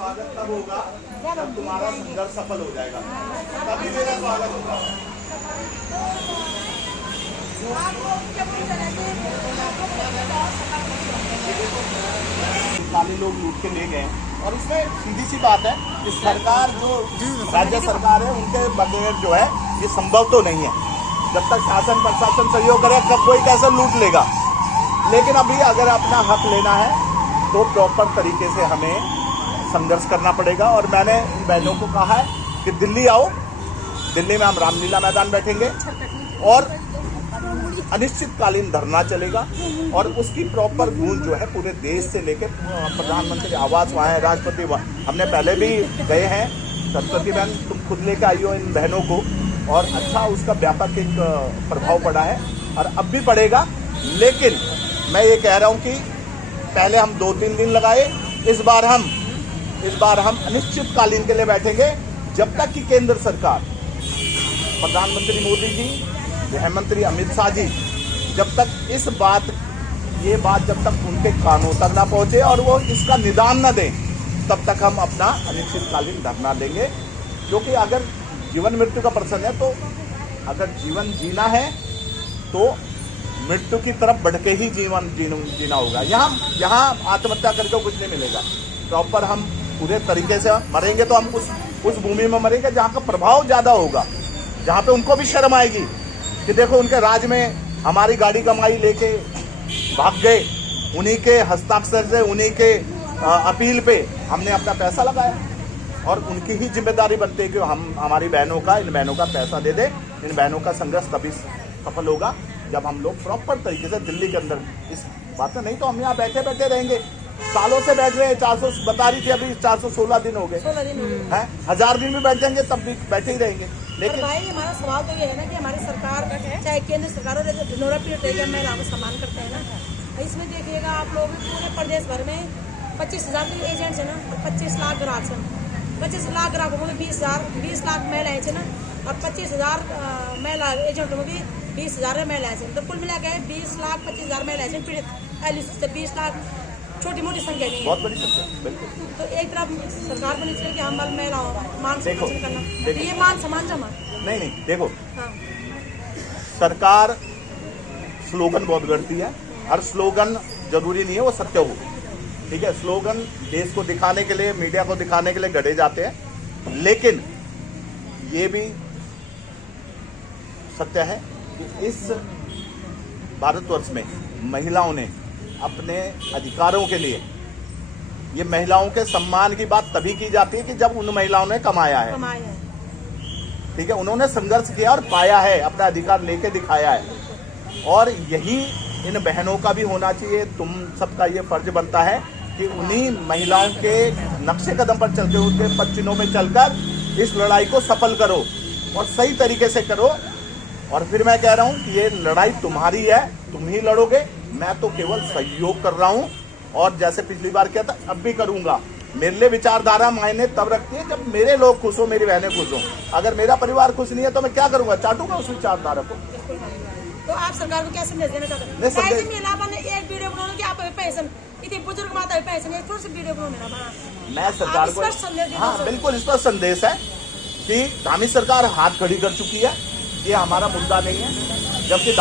स्वागत तब होगा जब तुम्हारा संघर्ष सफल हो जाएगा, तभी मेरा स्वागत होगा। खाली लोग लूट के ले गए और इसमें सीधी सी बात है कि सरकार जो राज्य सरकार है उनके बगैर जो है ये संभव तो नहीं है। जब तक शासन प्रशासन सहयोग करे कब कोई कैसे लूट लेगा। लेकिन अभी अगर अपना हक लेना है तो प्रॉपर तरीके से हमें संघर्ष करना पड़ेगा। और मैंने इन बहनों को कहा है कि दिल्ली आओ, दिल्ली में हम रामलीला मैदान बैठेंगे और अनिश्चितकालीन धरना चलेगा और उसकी प्रॉपर गूंज जो है पूरे देश से लेकर प्रधानमंत्री आवास वहाँ है, राष्ट्रपति वहाँ। हमने पहले भी गए हैं। सरस्वती बहन तुम खुद लेकर आई हो इन बहनों को और अच्छा उसका व्यापक एक प्रभाव पड़ा है और अब भी पड़ेगा। लेकिन मैं ये कह रहा हूँ कि पहले हम 2-3 दिन लगाए, इस बार हम अनिश्चितकालीन के लिए बैठेंगे जब तक कि केंद्र सरकार, प्रधानमंत्री मोदी जी, गृह मंत्री अमित शाह जी जब तक ये बात जब तक उनके कानों तक ना पहुंचे और वो इसका निदान न दें तब तक हम अपना अनिश्चितकालीन धरना देंगे। क्योंकि अगर जीवन मृत्यु का प्रश्न है तो अगर जीवन जीना है तो मृत्यु की तरफ बढ़ के ही जीवन जीना होगा। यहाँ आत्महत्या करके कुछ नहीं मिलेगा। प्रॉपर हम पूरे तरीके से मरेंगे तो हम उस भूमि में मरेंगे जहाँ का प्रभाव ज़्यादा होगा, जहाँ पे उनको भी शर्म आएगी कि देखो उनके राज में हमारी गाड़ी कमाई लेके भाग गए, उन्हीं के हस्ताक्षर से, उन्हीं के अपील पे हमने अपना पैसा लगाया और उनकी ही जिम्मेदारी बनती है कि हम हमारी इन बहनों का पैसा दे दे। इन बहनों का संघर्ष तभी सफल होगा जब हम लोग प्रॉपर तरीके से दिल्ली के अंदर इस बात में, नहीं तो हम यहाँ बैठे बैठे रहेंगे। सालों से बैठ रहे हैं, 400 बता रही थी अभी 416 दिन हो गए हैं, 1000 दिन भी बैठ जाएंगे तब भी बैठे ही रहेंगे। लेकिन भाई हमारा सवाल तो ये है ना कि हमारी सरकार चाहे केंद्र सरकार हो, नोरा पीरियड रहेगा, महिलाओं को सम्मान करते हैं ना। इसमें देखिएगा आप लोग पूरे प्रदेश भर में 25,000 एजेंट्स है ना और 25 लाख ग्राहक हैं। 25 लाख ग्राहकों में 20 लाख महिलाएं है ना और 25,000 महिला एजेंटों में भी 20,000 महिलाएं हैं। तो कुल मिला के 20,25,000 महिलाएं हैं पीड़ित। 20 लाख छोटी मोटी संख्या नहीं है, बहुत बड़ी संख्या, बिल्कुल। तो एक तरफ सरकार को नहीं कि हम महिलाओं मान सम्मान करना, तो ये मान सम्मान जमा नहीं देखो। हाँ। सरकार स्लोगन बहुत गढ़ती है, हर स्लोगन जरूरी नहीं है वो सत्य हो, ठीक है। स्लोगन देश को दिखाने के लिए, मीडिया को दिखाने के लिए गढ़े जाते हैं, लेकिन ये भी सत्य है कि इस भारतवर्ष में महिलाओं ने अपने अधिकारों के लिए, ये महिलाओं के सम्मान की बात तभी की जाती है कि जब उन महिलाओं ने कमाया है, ठीक है, उन्होंने संघर्ष किया और पाया है, अपना अधिकार लेके दिखाया है। और यही इन बहनों का भी होना चाहिए। तुम सबका ये फर्ज बनता है कि उन्हीं महिलाओं के नक्शे कदम पर चलते, उनके पद चिन्हों में चलकर इस लड़ाई को सफल करो और सही तरीके से करो। और फिर मैं कह रहा हूं कि ये लड़ाई तुम्हारी है, तुम ही लड़ोगे, मैं तो केवल सहयोग कर रहा हूं। और जैसे पिछली बार किया था अब भी करूंगा। मेरे लिए विचारधारा मायने तब रखती है जब मेरे लोग खुश हो, मेरी बहनें खुश हो। अगर मेरा परिवार खुश नहीं है तो मैं क्या करूंगा, चाटूंगा उस विचारधारा को। तो आप सरकार को क्या संदेश देना चाहते हैं? एक वीडियो बनाओ कि आप पैसा इतनी बुजुर्ग माता है पैसा नहीं, थोड़ी सी वीडियो बनाओ मेरा बना। मैं सरकार को हाँ बिल्कुल स्पष्ट संदेश है कि धामी सरकार हाथ खड़ी कर चुकी है, ये हमारा मुद्दा नहीं है। जबकि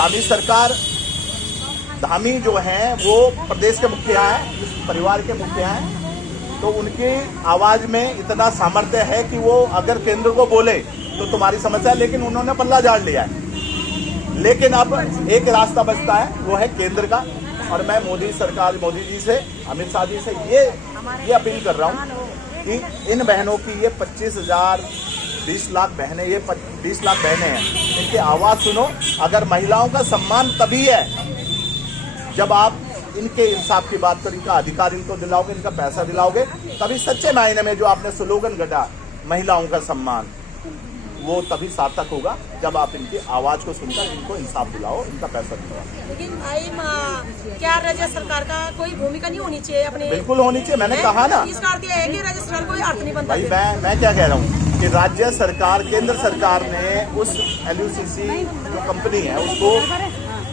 धामी जो हैं वो प्रदेश के मुखिया हैं, इस परिवार के मुखिया हैं, तो उनकी आवाज में इतना सामर्थ्य है कि वो अगर केंद्र को बोले तो तुम्हारी समस्या है, लेकिन उन्होंने पल्ला झाड़ लिया है। लेकिन अब एक रास्ता बचता है, वो है केंद्र का। और मैं मोदी जी से, अमित शाह जी से ये अपील कर रहा हूँ कि इन बहनों की ये 20 लाख बहनें, ये 20 लाख बहनें हैं, इनकी आवाज सुनो। अगर महिलाओं का सम्मान तभी है जब आप इनके इंसाफ की बात करें, इनका अधिकार इनको दिलाओगे, इनका पैसा दिलाओगे, तभी सच्चे मायने में जो आपने स्लोगन गढ़ा महिलाओं का सम्मान, वो तभी सार्थक होगा जब आप इनकी आवाज को सुनकर इनको इंसाफ दिलाओ, इनका पैसा दिलाओ। लेकिन क्या राज्य सरकार का कोई भूमिका नहीं होनी चाहिए अपने? बिल्कुल होनी चाहिए, मैंने कहा ना। इस अर्थ है कि राज्य सरकार कोई अर्थ नहीं बनता। भाई मैं क्या कह रहा हूँ कि राज्य सरकार, केंद्र सरकार ने उस LUCC जो कंपनी है उसको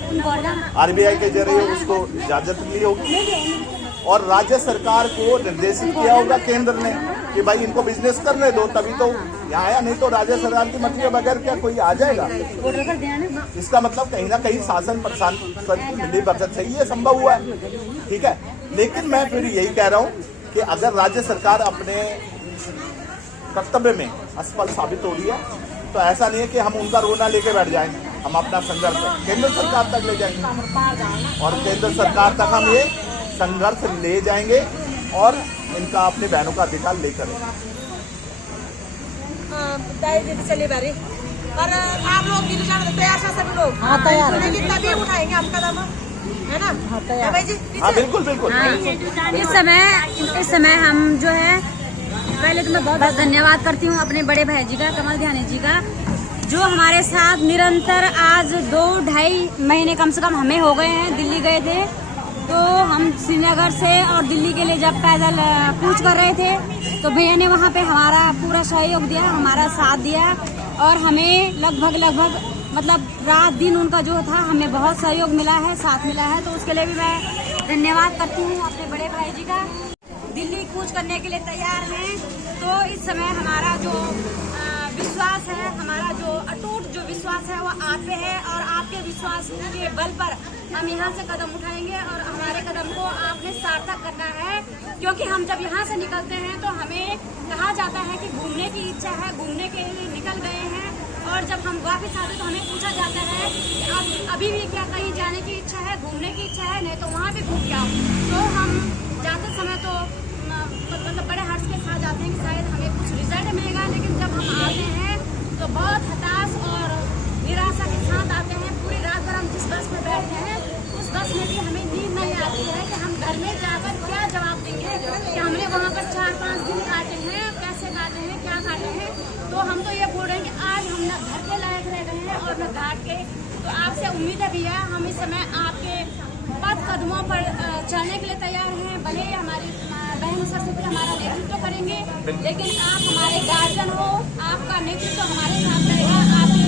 RBI के जरिए उसको इजाजत ली होगी और राज्य सरकार को निर्देशित किया होगा केंद्र ने कि भाई इनको बिजनेस करने दो, तभी तो यहाँ आया, नहीं तो राज्य सरकार की मंजूरी बगैर क्या कोई आ जाएगा। इसका मतलब कहीं ना कहीं शासन प्रशासन मिली भगत से ही ये संभव हुआ है, ठीक है। लेकिन मैं फिर यही कह रहा हूँ कि अगर राज्य सरकार अपने कर्तव्य में असफल साबित हो रही है तो ऐसा नहीं है कि हम उनका रोना लेके बैठ जाएंगे, हम अपना संघर्ष केंद्र सरकार तक ले जाएंगे और केंद्र सरकार तक हम ये संघर्ष ले जाएंगे और इनका अपने बहनों का अधिकार लेकर चलिए बारी। और आप लोग दिल्ली जाने तैयार हैं सभी लोग? हाँ तैयार है। लेकिन तभी उठाएंगे हम कदम, है ना? हाँ तैयार। भाई जी हाँ बिल्कुल बिल्कुल। इस समय हम जो है, पहले तो मैं बहुत धन्यवाद करती हूँ अपने बड़े भाई जी का, कमल ध्यानी जी का, जो हमारे साथ निरंतर आज 2-2.5 महीने कम से कम हमें हो गए हैं। दिल्ली गए थे तो हम श्रीनगर से और दिल्ली के लिए जब पैदल कूच कर रहे थे तो भैया ने वहाँ पे हमारा पूरा सहयोग दिया, हमारा साथ दिया और हमें लगभग मतलब रात दिन उनका जो था हमें बहुत सहयोग मिला है, साथ मिला है। तो उसके लिए भी मैं धन्यवाद करती हूँ अपने बड़े भाई जी का। दिल्ली कूच करने के लिए तैयार हैं। तो इस समय हमारा जो विश्वास है, हमारा जो अटूट जो विश्वास है वो आप पे है और आपके विश्वास के बल पर हम यहाँ से कदम उठाएंगे और हमारे कदम को आपने सार्थक करना है। क्योंकि हम जब यहाँ से निकलते हैं तो हमें कहा जाता है कि घूमने की इच्छा है, घूमने के लिए निकल गए हैं, और जब हम वापस आते तो हमें पूछा जाता है कि अब अभी भी क्या कहीं जाने की इच्छा है, घूमने की इच्छा है, नहीं तो वहाँ भी घूम के आओ। तो हम जाते समय तो मतलब बड़े हर्ष के साथ जाते हैं कि शायद हमें कुछ रिजल्ट मिलेगा, लेकिन जब हम आते हैं तो बहुत हताश और निराशा के साथ आते हैं। पूरी रात भर हम जिस बस में बैठते हैं उस बस में भी हमें नींद नहीं आती है कि हम घर में जाकर क्या जवाब देंगे कि हमने वहाँ पर 4-5 दिन काटे हैं, कैसे काटे हैं, क्या काटे हैं। तो हम तो ये बोल रहे हैं कि आज हम न घर के लायक रह गए हैं और न घाट के। तो आपसे उम्मीद है भैया, हम इस समय आपके पद कदमों पर चलने के लिए तैयार हैं। भले ही हमारी बहन सरस्वती हमारा नेतृत्व करेंगे, लेकिन आप हमारे गार्जियन हो, आपका नेतृत्व हमारे साथ रहेगा। आपके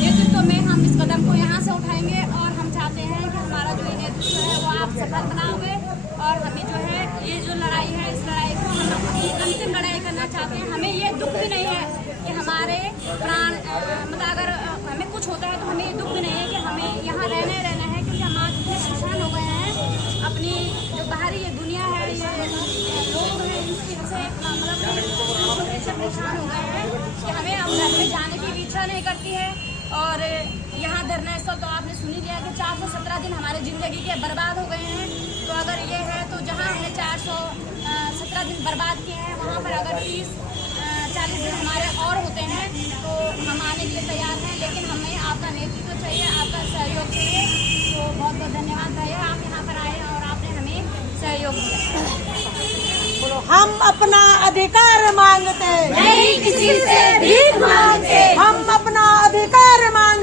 नेतृत्व में हम इस कदम को यहाँ से उठाएंगे और हम चाहते हैं कि हमारा जो नेतृत्व है वो आप सफल बनाओगे और हमें जो है ये जो लड़ाई है, इस लड़ाई को हम अपनी अंतिम लड़ाई करना चाहते हैं। हमें ये दुख भी नहीं है कि हमारे प्राण मतलब अगर हमें कुछ होता है तो हमें ये दुख भी नहीं है कि हमें यहाँ रहना है, क्योंकि हम आज इतने परेशान हो गए हैं। अपनी जो बाहरी ये दुनिया है, ये लोग हैं, इनकी से मतलब परेशान हो गए हैं कि हमें अब घर में जाने की भी इच्छा नहीं करती है। और यहाँ धरना स्थल तो आपने सुन ही लिया कि 417 दिन हमारे ज़िंदगी के बर्बाद हो गए हैं। तो अगर ये है तो जहाँ हमने 417 दिन बर्बाद किए हैं वहाँ पर अगर 30-40 दिन हमारे और होते हैं तो हम आने के लिए तैयार हैं। लेकिन हमें आपका नेतृत्व चाहिए, आपका सहयोग चाहिए। तो बहुत बहुत धन्यवाद भैया, आप यहाँ पर आए और आपने हमें सहयोग दिया। हम अपना अधिकार मांगते नहीं किसी से भीख मांगते, हम अपना अधिकार मांगते।